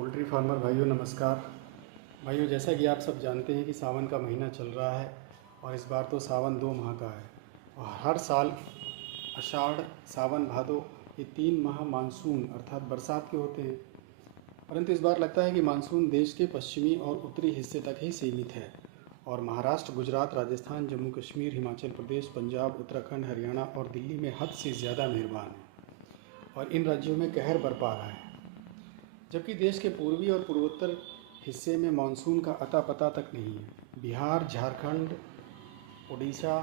Poultry farmer भाइयों नमस्कार। भाइयों, जैसा कि आप सब जानते हैं कि सावन का महीना चल रहा है और इस बार तो सावन 2 माह का है और हर साल आषाढ़, सावन, भादो ये 3 माह मानसून अर्थात बरसात के होते हैं। परंतु इस बार लगता है कि मानसून देश के पश्चिमी और उत्तरी हिस्से तक ही सीमित है और महाराष्ट्र, गुजरात, राजस्थान, जम्मू कश्मीर, हिमाचल प्रदेश, पंजाब, उत्तराखंड, हरियाणा और दिल्ली में हद से ज़्यादा मेहरबान है और इन राज्यों में कहर बरपा रहा है। जबकि देश के पूर्वी और पूर्वोत्तर हिस्से में मानसून का अता पता तक नहीं है। बिहार, झारखंड, उड़ीसा,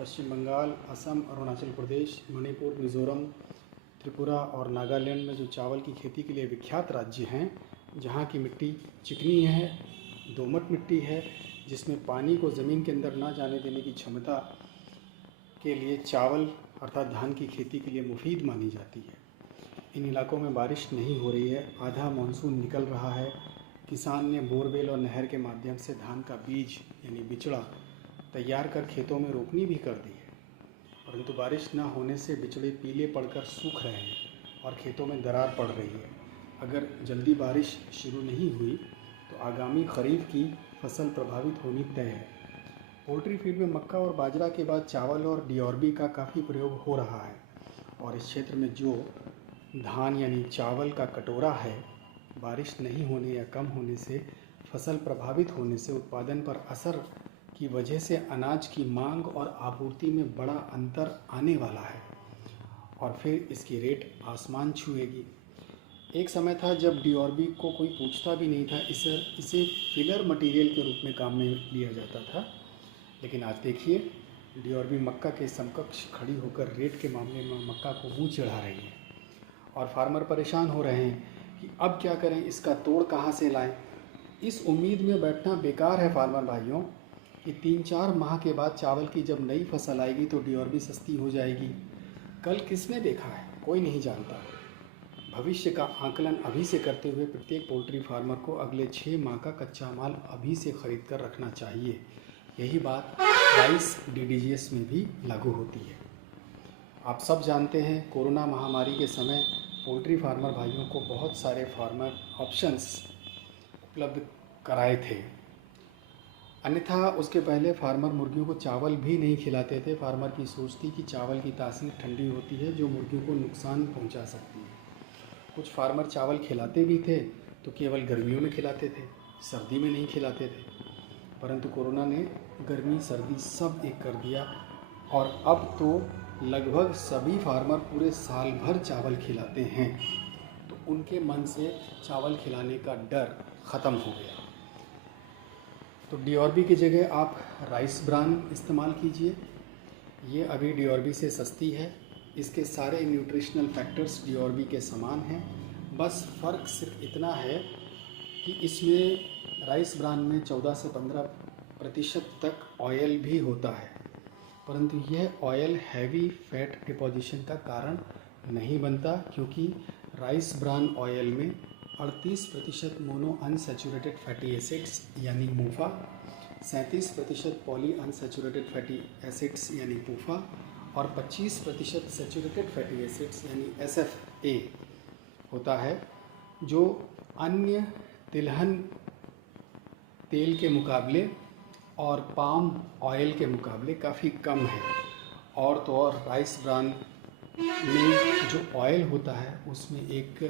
पश्चिम बंगाल, असम, अरुणाचल प्रदेश, मणिपुर, मिज़ोरम, त्रिपुरा और नागालैंड में जो चावल की खेती के लिए विख्यात राज्य हैं, जहाँ की मिट्टी चिकनी है, दोमट मिट्टी है, जिसमें पानी को ज़मीन के अंदर ना जाने देने की क्षमता के लिए चावल अर्थात धान की खेती के लिए मुफीद मानी जाती है। इन इलाकों में बारिश नहीं हो रही है, आधा मानसून निकल रहा है। किसान ने बोरवेल और नहर के माध्यम से धान का बीज यानी बिचड़ा तैयार कर खेतों में रोपनी भी कर दी है, परंतु बारिश न होने से बिचड़े पीले पड़कर सूख रहे हैं और खेतों में दरार पड़ रही है। अगर जल्दी बारिश शुरू नहीं हुई तो आगामी खरीफ की फसल प्रभावित होनी तय है। पोल्ट्री फीड में मक्का और बाजरा के बाद चावल और डीओरबी का काफ़ी प्रयोग हो रहा है और इस क्षेत्र में जो धान यानी चावल का कटोरा है, बारिश नहीं होने या कम होने से फसल प्रभावित होने से उत्पादन पर असर की वजह से अनाज की मांग और आपूर्ति में बड़ा अंतर आने वाला है और फिर इसकी रेट आसमान छुएगी। एक समय था जब डीओरबी को कोई पूछता भी नहीं था, इसे फिलर मटेरियल के रूप में काम में लिया जाता था। लेकिन आज देखिए, डीओरबी मक्का के समकक्ष खड़ी होकर रेट के मामले में मक्का को मुँह चढ़ा रही है और फार्मर परेशान हो रहे हैं कि अब क्या करें, इसका तोड़ कहाँ से लाएं। इस उम्मीद में बैठना बेकार है फार्मर भाइयों कि 3-4 माह के बाद चावल की जब नई फसल आएगी तो डीओरबी सस्ती हो जाएगी। कल किसने देखा है, कोई नहीं जानता। भविष्य का आकलन अभी से करते हुए प्रत्येक पोल्ट्री फार्मर को अगले 6 माह का कच्चा माल अभी से खरीद कर रखना चाहिए। यही बात राइस डीडीजीएस में भी लागू होती है। आप सब जानते हैं, कोरोना महामारी के समय पोल्ट्री फार्मर भाइयों को बहुत सारे फार्मर ऑप्शंस उपलब्ध कराए थे। अन्यथा उसके पहले फार्मर मुर्गियों को चावल भी नहीं खिलाते थे। फार्मर की सोच थी कि चावल की तासीर ठंडी होती है जो मुर्गियों को नुकसान पहुंचा सकती है। कुछ फार्मर चावल खिलाते भी थे तो केवल गर्मियों में खिलाते थे, सर्दी में नहीं खिलाते थे। परंतु कोरोना ने गर्मी सर्दी सब एक कर दिया और अब तो लगभग सभी फार्मर पूरे साल भर चावल खिलाते हैं, तो उनके मन से चावल खिलाने का डर ख़त्म हो गया। तो डीओरबी की जगह आप राइस ब्रान इस्तेमाल कीजिए। ये अभी डीओरबी से सस्ती है। इसके सारे न्यूट्रिशनल फैक्टर्स डीओरबी के समान हैं, बस फ़र्क सिर्फ इतना है कि इसमें राइस ब्रान में 14 से 15% तक ऑयल भी होता है, परंतु यह ऑयल हैवी फैट डिपोजिशन का कारण नहीं बनता, क्योंकि राइस ब्रान ऑयल में 38% मोनो अनसैचुरेटेड फैटी एसिड्स यानी मूफा, 37% पॉली अनसैचुरेटेड फैटी एसिड्स यानी पूफा और 25% सैचुरेटेड फैटी एसिड्स यानी एसएफए होता है, जो अन्य तिलहन तेल के मुकाबले और पाम ऑयल के मुकाबले काफ़ी कम है। और तो और राइस ब्रान में जो ऑयल होता है उसमें एक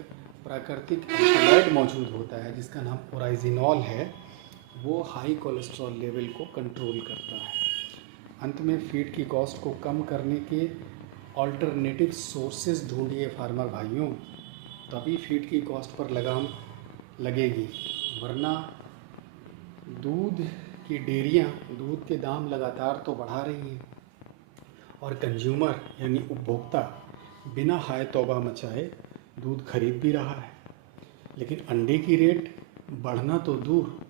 प्राकृतिक एल्कलॉइड मौजूद होता है जिसका नाम ओराइजिनॉल है। वो हाई कोलेस्ट्रॉल लेवल को कंट्रोल करता है। अंत में फीड की कॉस्ट को कम करने के ऑल्टरनेटिव सोर्सेज ढूंढिए फार्मर भाइयों, तभी फीड की कॉस्ट पर लगाम लगेगी, वरना दूध की डेयरियाँ दूध के दाम लगातार तो बढ़ा रही हैं और कंज्यूमर यानी उपभोक्ता बिना हाय तौबा मचाए दूध खरीद भी रहा है, लेकिन अंडे की रेट बढ़ना तो दूर,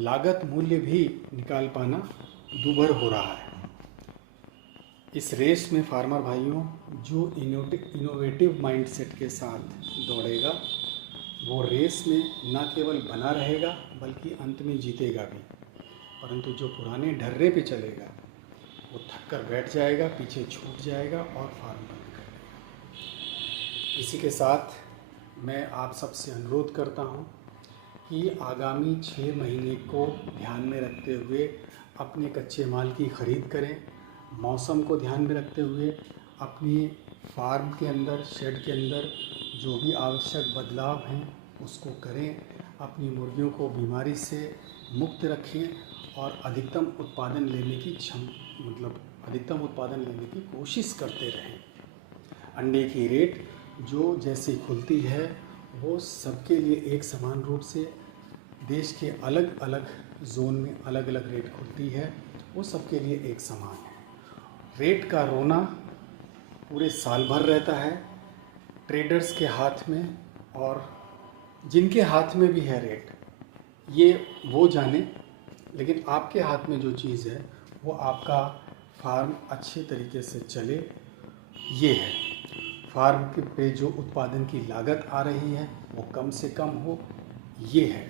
लागत मूल्य भी निकाल पाना दूभर हो रहा है। इस रेस में फार्मर भाइयों जो इनोवेटिव माइंडसेट के साथ दौड़ेगा वो रेस में न केवल बना रहेगा बल्कि अंत में जीतेगा भी, परंतु जो पुराने ढर्रे पे चलेगा वो थक कर बैठ जाएगा, पीछे छूट जाएगा और फार्म बंद कर देगा। इसी के साथ मैं आप सबसे अनुरोध करता हूं कि आगामी 6 महीने को ध्यान में रखते हुए अपने कच्चे माल की ख़रीद करें। मौसम को ध्यान में रखते हुए अपनी फार्म के अंदर, शेड के अंदर जो भी आवश्यक बदलाव हैं उसको करें। अपनी मुर्गियों को बीमारी से मुक्त रखें और अधिकतम उत्पादन लेने की अधिकतम उत्पादन लेने की कोशिश करते रहें। अंडे की रेट जो जैसे खुलती है वो सबके लिए एक समान रूप से, देश के अलग अलग जोन में अलग अलग रेट खुलती है, वो सबके लिए एक समान है। रेट का रोना पूरे साल भर रहता है ट्रेडर्स के हाथ में, और जिनके हाथ में भी है रेट ये वो जाने, लेकिन आपके हाथ में जो चीज़ है वो आपका फार्म अच्छे तरीके से चले, ये है। फार्म के पे जो उत्पादन की लागत आ रही है वो कम से कम हो, ये है।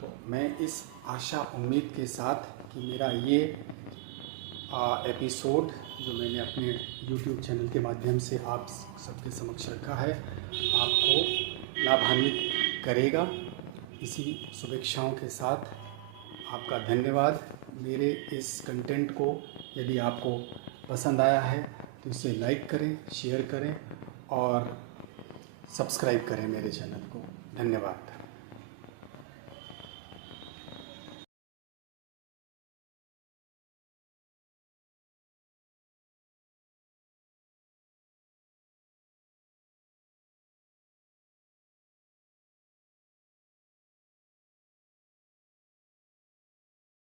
तो मैं इस आशा उम्मीद के साथ कि मेरा ये एपिसोड जो मैंने अपने YouTube चैनल के माध्यम से आप सबके समक्ष रखा है आपको लाभान्वित करेगा, इसी शुभेच्छाओं के साथ आपका धन्यवाद। मेरे इस कंटेंट को यदि आपको पसंद आया है तो इसे लाइक करें, शेयर करें और सब्सक्राइब करें मेरे चैनल को। धन्यवाद।